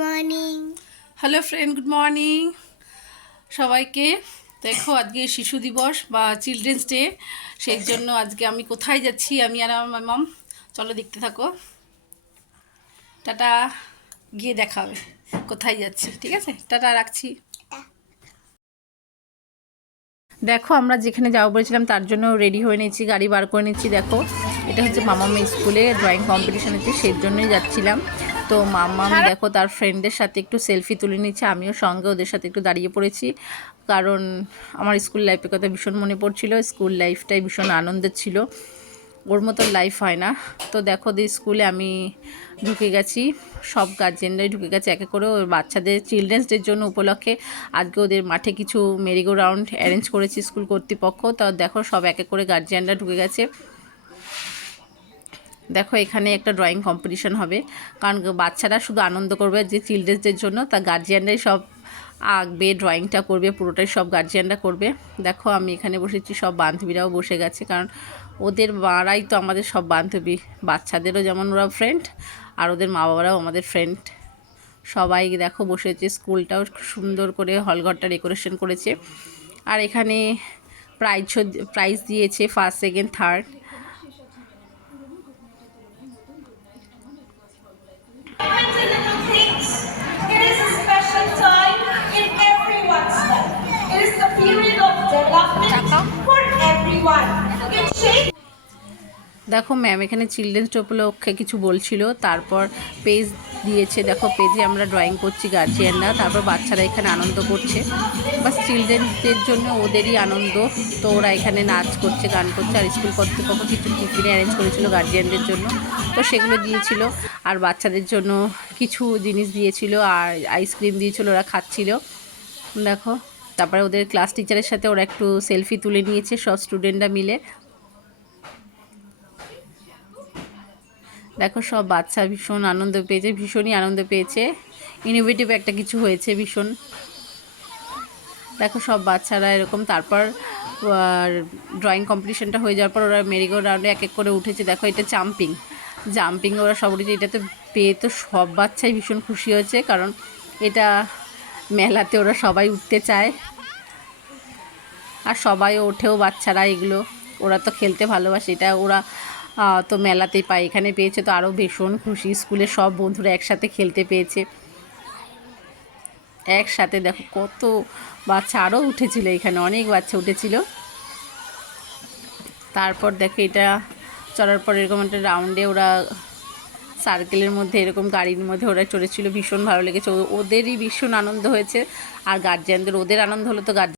Morning. Hello friend, good morning সবাইকে। দেখো আজকে শিশু দিবস বা চিলড্রেন্স ডে, সেই জন্য আজকে আমি কোথায় যাচ্ছি, আমি আর আমার মামাম, চলো দেখতে থাকো। টাটা, গিয়ে দেখা হবে কোথায় যাচ্ছি। ঠিক আছে, টাটা, রাখছি। দেখো আমরা যেখানে যাবো বলেছিলাম তার জন্য রেডি হয়ে নিয়েছি, গাড়ি বার করে নিচ্ছি। দেখো এটা হচ্ছে মামাম স্কুলে ড্রয়িং কম্পিটিশন হচ্ছে, সেই জন্যই যাচ্ছিলাম। তো মামাম দেখো তার ফ্রেন্ডদের সাথে একটু সেলফি তুলে নিচ্ছে, আমিও সঙ্গে ওদের সাথে একটু দাঁড়িয়ে পড়েছি, কারণ আমার স্কুল লাইফের কথা ভীষণ মনে পড়ছিল। স্কুল লাইফটাই ভীষণ আনন্দের ছিল, ওর মতো লাইফ হয় না। তো দেখো যে স্কুলে আমি ঢুকে গেছি, সব গার্জেনরাই ঢুকে গেছে একে করে। ওর বাচ্চাদের চিলড্রেন্স ডের জন্য উপলক্ষে আজকে ওদের মাঠে কিছু মেরিগো রাউন্ড অ্যারেঞ্জ করেছি স্কুল কর্তৃপক্ষ। তা দেখো সব একে করে গার্জিয়ানরা ঢুকে গেছে। দেখো এখানে একটা ড্রয়িং কম্পিটিশন হবে, কারণ বাচ্চারা শুধু আনন্দ করবে যে চিলড্রেন্স ডের জন্য, তা গার্জিয়ানরাই সব আঁকবে, ড্রয়িংটা করবে, পুরোটাই সব গার্জিয়ানরা করবে। দেখো আমি এখানে বসেছি, সব বান্ধবীরাও বসে গেছে, কারণ ওদের মারাই তো আমাদের সব বান্ধবী। বাচ্চাদেরও যেমন ওরা ফ্রেন্ড, আর ওদের মা বাবারাও আমাদের ফ্রেন্ড। সবাই দেখো বসেছে, স্কুলটাও সুন্দর করে হলঘরটা ডেকোরেশন করেছে। আর এখানে প্রাইজ দিয়েছে ফার্স্ট, সেকেন্ড, থার্ড। দেখো ম্যাম এখানে চিলড্রেন্স ডে উপলক্ষে কিছু বলছিল, তারপর পেজ দিয়েছে। দেখো পেজে আমরা ড্রয়িং করছি গার্জিয়ানরা, তারপর বাচ্চারা এখানে আনন্দ করছে। বাস চিলড্রেন্সদের জন্য ওদেরই আনন্দ, তো ওরা এখানে নাচ করছে, গান করছে। আর স্কুল কর্তৃপক্ষ কিছু টিফিনে অ্যারেঞ্জ করেছিল গার্জিয়ানদের জন্য, তো সেগুলো দিয়েছিল। আর বাচ্চাদের জন্য কিছু জিনিস দিয়েছিল, আর আইসক্রিম দিয়েছিল, ওরা খাচ্ছিল। দেখো তারপরে ওদের ক্লাস টিচারের সাথে ওরা একটু সেলফি তুলে নিয়েছে সব স্টুডেন্টরা মিলে। দেখো সব বাচ্চা ভীষণ আনন্দ পেয়েছে, ভীষণই আনন্দ পেয়েছে, ইনোভেটিভ একটা কিছু হয়েছে ভীষণ। দেখো সব বাচ্চারা এরকম। তারপর ড্রয়িং কম্পিটিশনটা হয়ে যাওয়ার পর ওরা মেরিগো রাউন্ডে এক এক করে উঠেছে। দেখো এটা জাম্পিং ওরা সব উঠেছে। এটাতে পেয়ে তো সব বাচ্চাই ভীষণ খুশি হয়েছে, কারণ এটা মেলাতে ওরা সবাই উঠতে চায়, আর সবাই ওঠেও বাচ্চারা এগুলো। ওরা তো খেলতে ভালোবাসে, এটা ওরা তো মেলাতেই পায়, এখানে পেয়েছে তো আরও ভীষণ খুশি। স্কুলের সব বন্ধুরা একসাথে খেলতে পেয়েছে একসাথে। দেখো কত বাচ্চা আরও উঠেছিল, এখানে অনেক বাচ্চা উঠেছিল। তারপর দেখো এটা চড়ার পর এরকম একটা রাউন্ডে ওরা সার্কেলের মধ্যে এরকম গাড়ির মধ্যে ওরা চড়েছিল, ভীষণ ভালো লেগেছে, ওদেরই ভীষণ আনন্দ হয়েছে। আর গার্জিয়ানদের ওদের আনন্দ হলো, তো